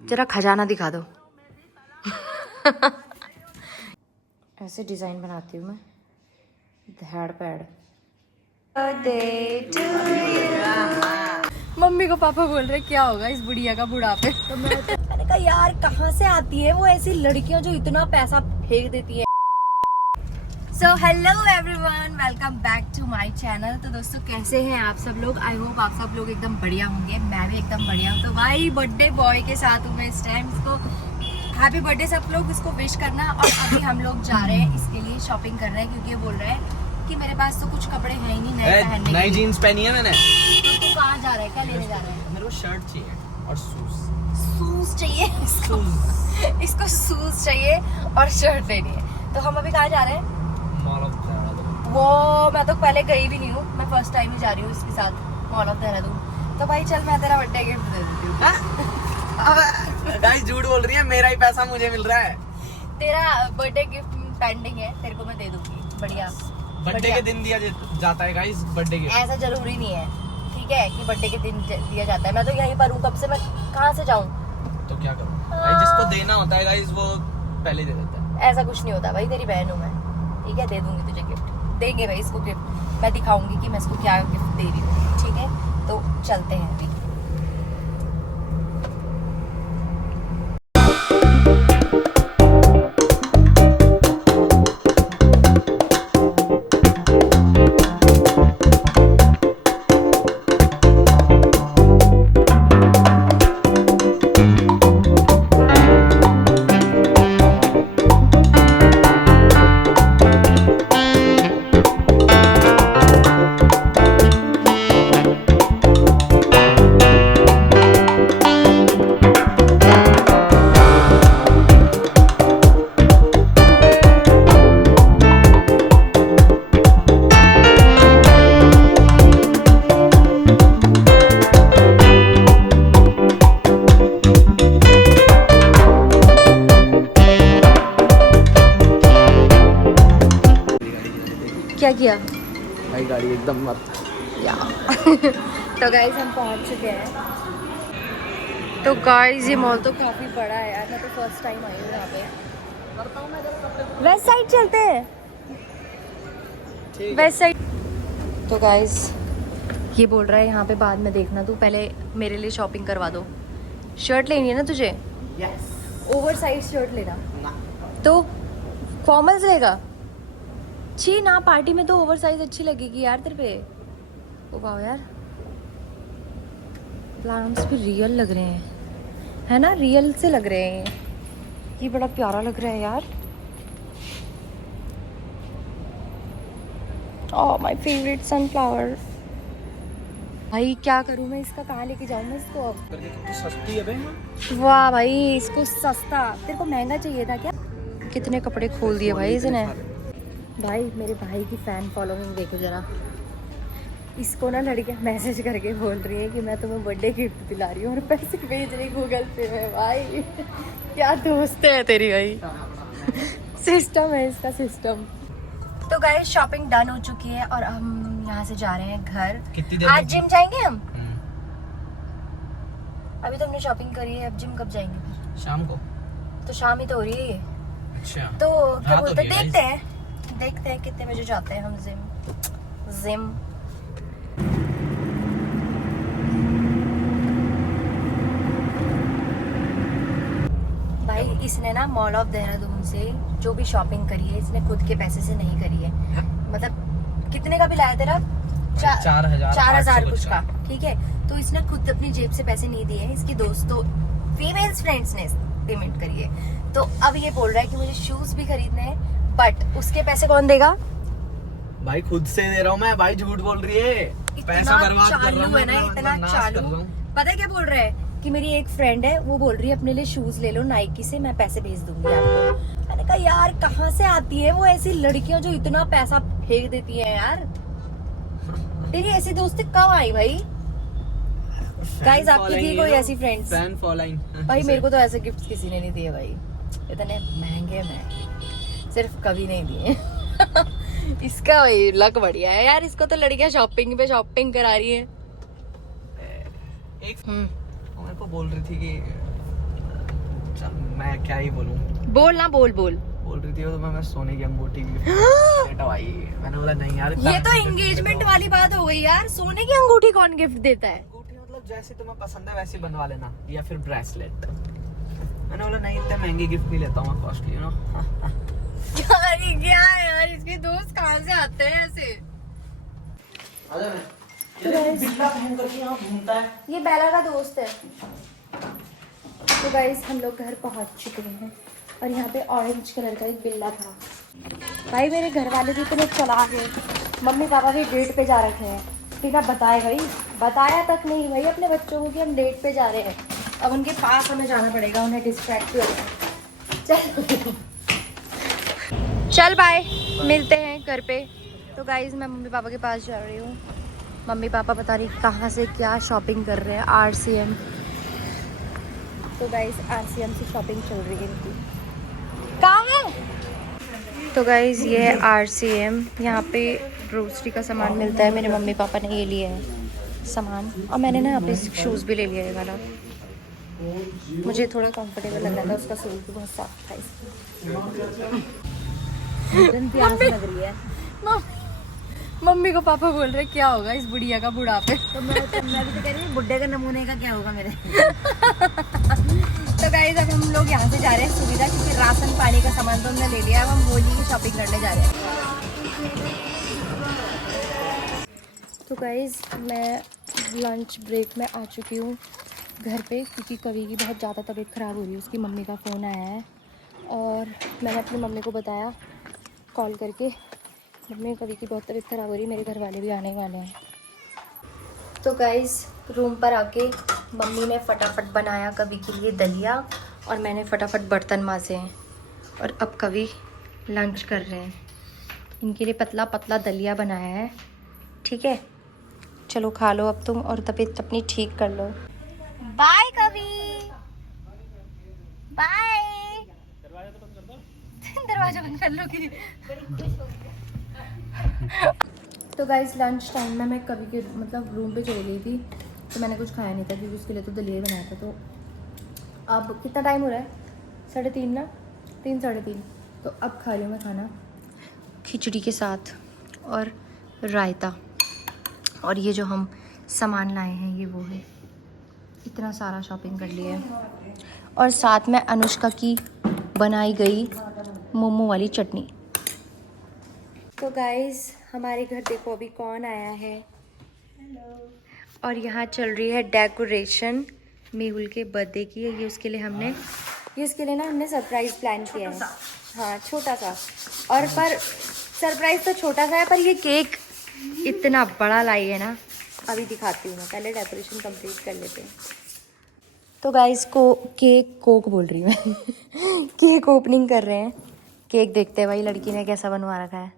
जरा खजाना दिखा दो। ऐसे डिजाइन बनाती हूँ मैं, धैड़ पैड़। मम्मी को पापा बोल रहे क्या होगा इस बुढ़िया का बुढ़ापे। तो मैंने कहा यार कहाँ से आती है वो ऐसी लड़कियां जो इतना पैसा फेंक देती है। So hello everyone, welcome back to my channel. तो दोस्तों कैसे हैं आप सब लोग? आई होप आप सब लोग एकदम बढ़िया होंगे। मैं भी एकदम बढ़िया हूँ। तो भाई बर्थडे बॉय के साथ हूँ मैं इस टाइम। इसको हैप्पी बर्थडे सब लोग इसको विश करना। और अभी हम लोग जा रहे हैं इसके लिए शॉपिंग कर रहे हैं, क्योंकि ये बोल रहे हैं कि मेरे पास तो कुछ कपड़े हैं ही नहीं नए पहनने। नई जीन्स पहनी है मैंने। तो कहाँ जा रहे हैं, क्या लेने जा रहे हैं? मेरे को शर्ट चाहिए और शूज चाहिए इसको शूज चाहिए और शर्ट लेनी है। तो हम अभी कहाँ जा रहे हैं? Mall of Dehradun. वो मैं तो पहले गई भी नहीं हूँ, मैं फर्स्ट टाइम ही जा रही हूँ इसके साथ मॉल ऑफ देहरादून। तो भाई चल मैं तेरा बर्थडे गिफ्ट दे देती हूँ। गाइस झूठ बोल रही है, मेरा ही पैसा मुझे मिल रहा है। तेरा बर्थडे गिफ्ट पेंडिंग है, तेरे को मैं दे दूंगी। बढ़िया बर्थडे के दिन दिया जाता है गाइस बर्थडे गिफ्ट। ऐसा जरूरी नहीं है, ठीक है, कि बर्थडे के दिन दिया जाता है। मैं तो यहीं पर हूँ, कब से मैं कहाँ से जाऊँ? तो क्या करूँ भाई, जिसको देना होता है गाइस वो पहले दे देता है। ऐसा कुछ नहीं होता भाई, तेरी बहन हूँ मैं, ठीक है, दे दूंगी तुझे गिफ्ट। देंगे भाई इसको गिफ्ट, मैं दिखाऊंगी कि मैं इसको क्या गिफ्ट दे रही हूँ, ठीक है। तो चलते हैं अभी। क्या किया भाई गाड़ी एकदम मत या तो गाइस हम पहुंच चुके हैं। तो गाइस ये मॉल तो काफी बड़ा है यार, मैं तो फर्स्ट टाइम आई हूँ यहाँ पे। वेस्ट साइड चलते हैं, वेस्ट साइड। तो गाइस ये बोल रहा है यहाँ पे बाद में देखना, तू पहले मेरे लिए शॉपिंग करवा दो। शर्ट लेनी है ना तुझे? यस। ओवर साइज शर्ट लेना। तो फॉर्मल्स लेगा? छी ना, पार्टी में तो ओवर साइज अच्छी लगेगी यार तेरे पे। ओ वाह यार, प्लांट्स भी रियल लग रहे हैं, है ना, रियल से लग रहे हैं। ये बड़ा प्यारा लग रहा है यार। Oh my favourite sunflower. भाई क्या करूं मैं इसका, कहाँ लेके जाऊं मैं इसको अब? कितनी सस्ती है बे। वाह भाई, इसको सस्ता, तेरे को महंगा चाहिए था क्या? कितने कपड़े खोल दिए भाई इसने। भाई मेरे भाई की फैन फॉलोइंग देखो जरा। इसको ना लड़कियां मैसेज करके बोल रही है कि मैं तुम्हें बर्थडे गिफ्ट दिला रही हूँ और पैसे भेज रही गूगल पे में। भाई क्या दोस्त है तेरी भाई। सिस्टम है इसका, सिस्टम। तो गाइस शॉपिंग डन हो चुकी है और हम यहाँ से जा रहे हैं घर। कितनी देर आज जिम जाएंगे हम। अभी तो हमने शॉपिंग करी है, अब जिम कब जाएंगे फिर? शाम को। तो शाम ही तो हो रही है ये। अच्छा तो क्या हाँ, बोलते तो हैं, देखते हैं कितने बजे जाते हैं हम जिम। भाई इसने ना मॉल ऑफ देहरादून से जो भी शॉपिंग करी है इसने खुद के पैसे से नहीं करी है। मतलब कितने का बिल आया तेरा? 4,000 कुछ का, ठीक है। तो इसने खुद अपनी जेब से पैसे नहीं दिए हैं, इसकी दोस्तों फीमेल्स फ्रेंड्स ने पेमेंट करी है। तो अब ये बोल रहा है कि मुझे शूज भी खरीदने हैं, बट उसके पैसे कौन देगा? भाई खुद से दे रहा हूँ मैं। भाई झूठ बोल रही है, पैसा बर्बाद कर रहा हूँ है ना, इतना चालू। पता है क्या बोल रहा है कि मेरी एक फ्रेंड है, वो बोल रही है अपने लिए शूज ले लो नाइकी से, मैं पैसे भेज दूंगी आपको। मैंने कहा यार कहाँ से आती है वो ऐसी लड़कियां जो इतना पैसा फेंक देती है यार। तेरी ऐसी दोस्ती कब आई भाई? गाइस आपकी थी कोई ऐसी फ्रेंड्स? Fan following. भाई मेरे को तो ऐसे गिफ्ट्स किसी ने नहीं दिए भाई, इतने महंगे मैं सिर्फ कभी नहीं दिए। इसका भाई लक बढ़िया है यार, इसको तो लड़कियां शॉपिंग पे शॉपिंग करा रही है। एक मेरे को बोल रही थी कि मैं क्या ही बोलूं। बोल ना, बोल बोल। बोल रही थी वो, तो मैं सोने की अंगूठी की भाई, मैंने बोला नहीं यार। ये तो एंगेजमेंट वाली बात हो गई यार, सोने की अंगूठी कौन गिफ्ट देता है? अंगूठी मतलब जैसे तुम्हें पसंद है वैसे बनवा लेना, या फिर ब्रेसलेट। मैंने बोला नहीं, इतने महंगे गिफ्ट नहीं लेता हूँ, कॉस्टली यू नो। यार क्या है यार, इसके दोस्त कहाँ से आते हैं ऐसे? बिल्ला पहन करके यहाँ घूमता है। ये बेला का दोस्त है। तो गाइस हम लोग घर पहुंच चुके हैं और यहाँ पे ऑरेंज कलर का एक बिल्ला था। भाई मेरे घर वाले भी इतने चालाक हैं, मम्मी पापा भी डेट पे जा रखे हैं। ठीक है, बताए भाई, बताया तक नहीं भाई अपने बच्चों को कि हम डेट पे जा रहे हैं। अब उनके पास हमें जाना पड़ेगा, उन्हें डिस्ट्रैक्ट हो। चल बाय, मिलते हैं घर पे। तो गाइज मैं मम्मी पापा के पास जा रही हूँ। मम्मी पापा पता नहीं कहाँ से क्या शॉपिंग कर रहे हैं, RCM। तो गाइज RCM से शॉपिंग चल रही है इनकी। कहाँ है? तो गाइज ये है RCM, यहाँ पे ग्रोसरी का सामान मिलता है। मेरे मम्मी पापा ने ये लिया है सामान, और मैंने ना यहाँ पे शूज़ भी ले लिया है वाला। मुझे थोड़ा कंफर्टेबल लग रहा था, उसका सोल भी बहुत सॉफ्ट था लग रही है। मम्मी को पापा बोल रहे क्या होगा इस बुढ़िया का बुढ़ापे। तो मैं भी तो कह रही हूँ बुढ़े के नमूने का क्या होगा मेरे। तो गाइस अब हम लोग यहाँ से जा रहे हैं सुविधा, क्योंकि राशन पानी का सामान तो हमने ले लिया है, अब हम होली की शॉपिंग करने जा रहे हैं। तो गाइस मैं लंच ब्रेक में आ चुकी हूँ घर पे, क्योंकि कवि की बहुत ज़्यादा तबीयत ख़राब हो रही है। उसकी मम्मी का फ़ोन आया है और मैंने अपनी मम्मी को बताया कॉल करके, मम्मी कवि की बहुत तबीयत ख़राब हो रही है, मेरे घर वाले भी आने वाले हैं। तो गाइस रूम पर आके मम्मी ने फटाफट बनाया कवि के लिए दलिया, और मैंने फटाफट बर्तन माजे हैं, और अब कवि लंच कर रहे हैं। इनके लिए पतला पतला दलिया बनाया है। ठीक है, चलो खा लो अब तुम, और तबीयत अपनी ठीक कर लो। बाय कवि, बाय। दरवाजा बंद कर लो कि। तो गाइस लंच टाइम में मैं कवि के मतलब रूम पे चली गई थी, तो मैंने कुछ खाया नहीं था क्योंकि उसके लिए तो दलिया बनाया था। तो अब कितना टाइम हो रहा है? 3:30 ना, 3 साढ़े 3। तो अब खा रही हूँ मैं खाना खिचड़ी के साथ और रायता, और ये जो हम सामान लाए हैं ये वो है। इतना सारा शॉपिंग कर लिया है, और साथ में अनुष्का की बनाई गई मोमो वाली चटनी। तो गाइस हमारे घर देखो अभी कौन आया है। हेलो। और यहाँ चल रही है डेकोरेशन मेहुल के बर्थडे की। ये उसके लिए ना हमने सरप्राइज प्लान किया है। हाँ छोटा सा, और पर सरप्राइज तो छोटा सा है, पर ये केक इतना बड़ा लाई है ना। अभी दिखाती हूँ मैं, पहले डेकोरेशन कंप्लीट कर लेते हैं। तो गाइस कोक बोल रही हूँ मैं। केक ओपनिंग कर रहे हैं। केक देखते हैं भाई लड़की ने कैसा बनवा रखा है।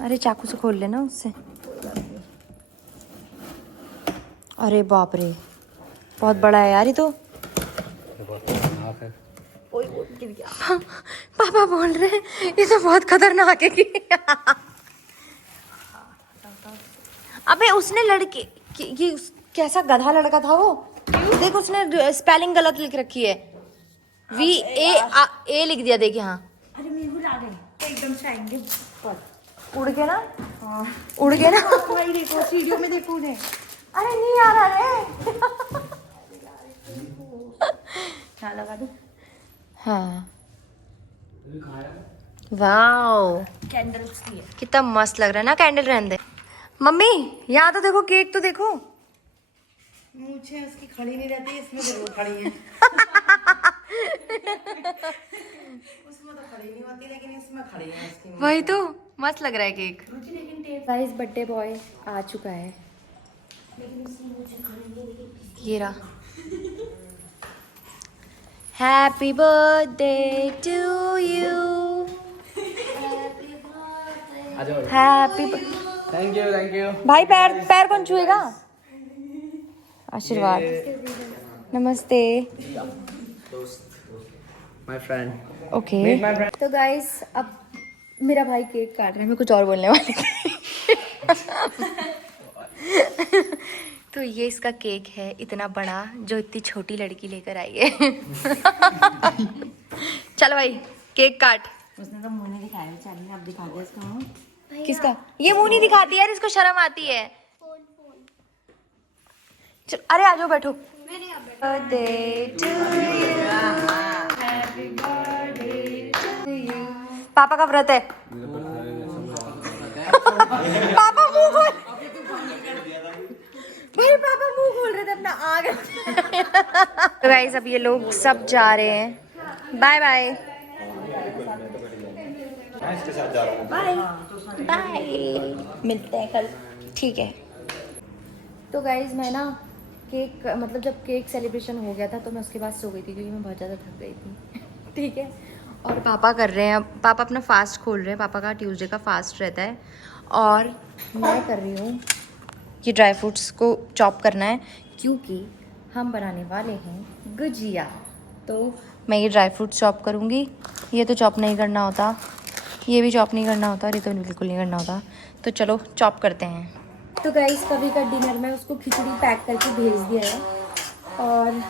अरे चाकू से खोल लेना उससे। अरे बाप रे, बहुत बड़ा है यार ये तो। पापा बोल रहे हैं ये तो बहुत खतरनाक है। अबे उसने लड़के ये कैसा गधा लड़का था वो। देख उसने स्पेलिंग गलत लिख रखी है, VAA लिख दिया। देख यहाँ। अरे मेहुल आ गए एकदम से आएंगे। उड़ के ना, हाँ उड़ के ना। भाई देखो सीढ़ियों में देखो उन्हें। अरे नहीं आ रहा है। क्या लगा दूं? हाँ वाओ, कैंडल्स की है। कितना मस्त लग रहा है ना। कैंडल रहने दे। मम्मी यहाँ तो देखो, केक तो देखो। मुझे उसकी खड़ी नहीं रहती, इसमें जरूर खड़ी है। उसमें तो खड़ी नहीं होती, लेकिन इसमें खड़ी है इसकी। वही तो मस्त लग रहा है केक। लेकिन गाइस बर्थडे बॉय आ चुका है। ये रहा। Happy birthday to you, happy. Thank you. भाई पैर कौन छुएगा? आशीर्वाद। नमस्ते। My friend. ओके तो गाइस अब मेरा भाई केक काट रहा है, मैं कुछ और बोलने वाली थी। तो ये इसका केक है इतना बड़ा जो इतनी छोटी लड़की लेकर आई है। चलो भाई केक काट। उसने तो मुंह नहीं दिखाया बेचारी ने, अब दिखा दिया इसका मुंह। किसका? ये मुंह नहीं दिखाती यार, इसको शर्म आती है। चल अरे आ जाओ बैठो। Birthday to you. पापा का व्रत है। पापा मुंह खोल। भाई पापा मुंह खोल रहे थे अपना, आ गए। तो गाइस अब ये लोग सब जा रहे हैं। बाय बाय बाय बाय, मिलते हैं कल, ठीक है। तो गाइज मैं ना केक मतलब जब केक सेलिब्रेशन हो गया था तो मैं उसके बाद सो गई थी क्योंकि मैं बहुत ज़्यादा थक गई थी। ठीक है। और पापा कर रहे हैं, पापा अपना फास्ट खोल रहे हैं। पापा का ट्यूसडे का फास्ट रहता है और मैं कर रही हूँ ये ड्राई फ्रूट्स को चॉप करना है क्योंकि हम बनाने वाले हैं गुजिया। तो मैं ये ड्राई फ्रूट्स चॉप करूँगी। ये तो चॉप नहीं करना होता, ये भी चॉप नहीं करना होता और ये तो बिल्कुल नहीं करना होता। तो चलो चॉप करते हैं। तो गाइस कभी का डिनर में उसको खिचड़ी पैक करके भेज दिया है और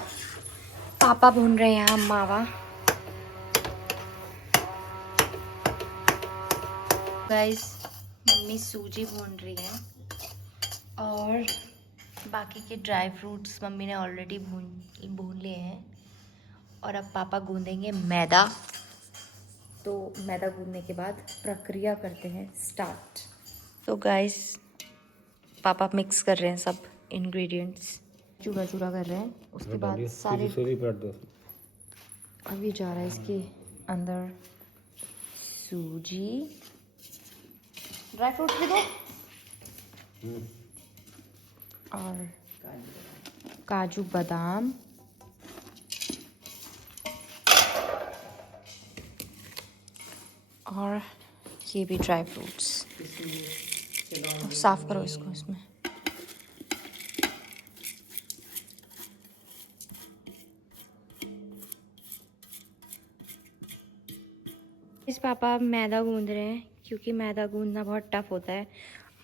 पापा भून रहे हैं यहाँ मावा। गाइस मम्मी सूजी भून रही है और बाकी के ड्राई फ्रूट्स मम्मी ने ऑलरेडी भून लिए हैं और अब पापा गूंदेंगे मैदा। तो मैदा गूंदने के बाद प्रक्रिया करते हैं स्टार्ट। तो गाइस पापा मिक्स कर रहे हैं सब इंग्रेडिएंट्स, चूरा चूरा कर रहे हैं। उसके बाद सारे अभी जा रहा है इसके अंदर सूजी, ड्राई फ्रूट्स भी दो और काजू बादाम और ये भी ड्राई फ्रूट्स। साफ करो इसको इसमें। इस पापा मैदा गूंद रहे हैं क्योंकि मैदा गूंदना बहुत टफ होता है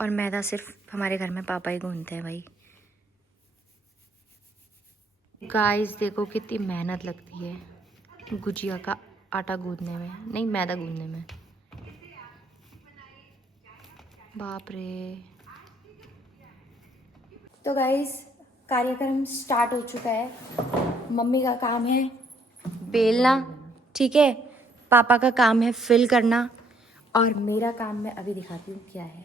और मैदा सिर्फ हमारे घर में पापा ही गूंदते हैं भाई। गाइस देखो कितनी मेहनत लगती है गुजिया का आटा गूंदने में, नहीं मैदा गूंदने में। बाप रे। तो गाइस कार्यक्रम स्टार्ट हो चुका है। मम्मी का काम है बेलना, ठीक है, पापा का काम है फिल करना और मेरा काम मैं अभी दिखाती हूँ क्या है।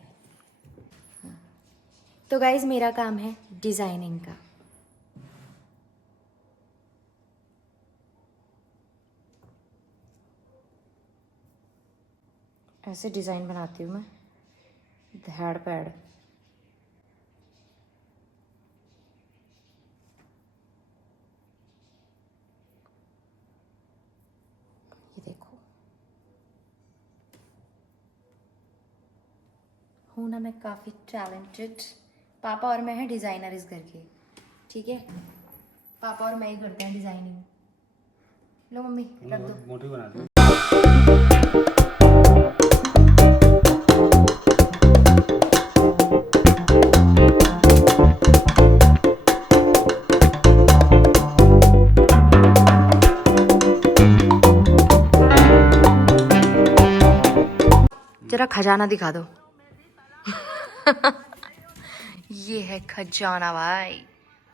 तो गाइस मेरा काम है डिज़ाइनिंग का। ऐसे डिज़ाइन बनाती हूँ मैं, धैड़ पैड़। ये देखो हूँ ना मैं काफ़ी टैलेंटेड। पापा और मैं हैं डिज़ाइनर इस घर के, ठीक है। पापा और मैं ही करते हैं डिज़ाइनिंग। लो मम्मी रख दो। मोटी बना दो। जरा खजाना दिखा दो। ये है खजाना भाई।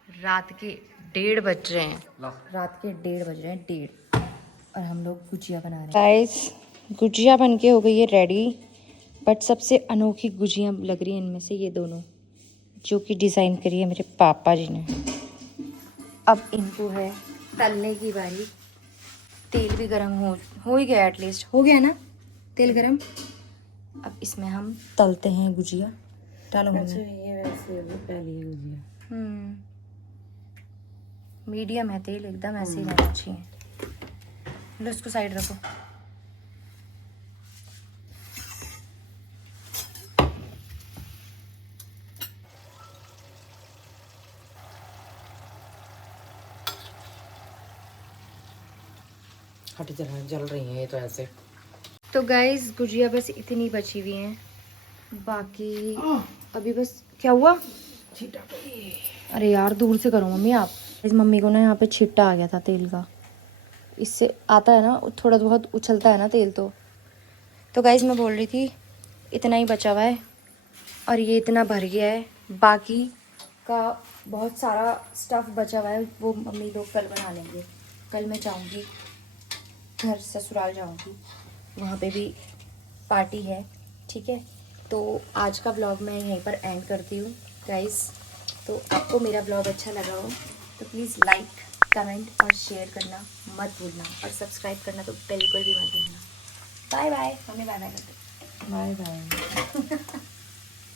रात के 1:30 बज रहे हैं, रात के 1:30 बज रहे हैं, 1:30 और हम लोग गुजिया बना रहे हैं। गाइस गुजिया बन के हो गई है रेडी, बट सबसे अनोखी गुजिया लग रही है इनमें से ये दोनों, जो कि डिज़ाइन करी है मेरे पापा जी ने। अब इनको है तलने की बारी। तेल भी गर्म हो ही गया, एटलीस्ट हो गया ना तेल गर्म। अब इसमें हम तलते हैं गुजिया। डालो अच्छा ये वैसे पहली गुजिया। मीडियम है तेल, एकदम ऐसे ही रहना चाहिए। लो इसको साइड रखो। हट जल रही है ये तो ऐसे। तो गाइस गुजिया बस इतनी बची हुई हैं, बाकी अभी बस क्या हुआ? अरे यार दूर से करो मम्मी आप। इस मम्मी को ना यहाँ पे छिट्टा आ गया था तेल का, इससे आता है ना थोड़ा बहुत उछलता है ना तेल। तो गाइज मैं बोल रही थी इतना ही बचा हुआ है और ये इतना भर गया है, बाकी का बहुत सारा स्टफ़ बचा हुआ है, वो मम्मी लोग कल बना लेंगे। कल मैं जाऊँगी घर, ससुराल जाऊँगी, वहाँ पे भी पार्टी है, ठीक है। तो आज का व्लॉग मैं यहीं पर एंड करती हूँ गाइस। तो आपको मेरा व्लॉग अच्छा लगा हो तो प्लीज़ लाइक, कमेंट और शेयर करना मत भूलना, और सब्सक्राइब करना तो बिल्कुल भी मत भूलना। बाय बाय, हमें बाय बाय करते। Bye bye.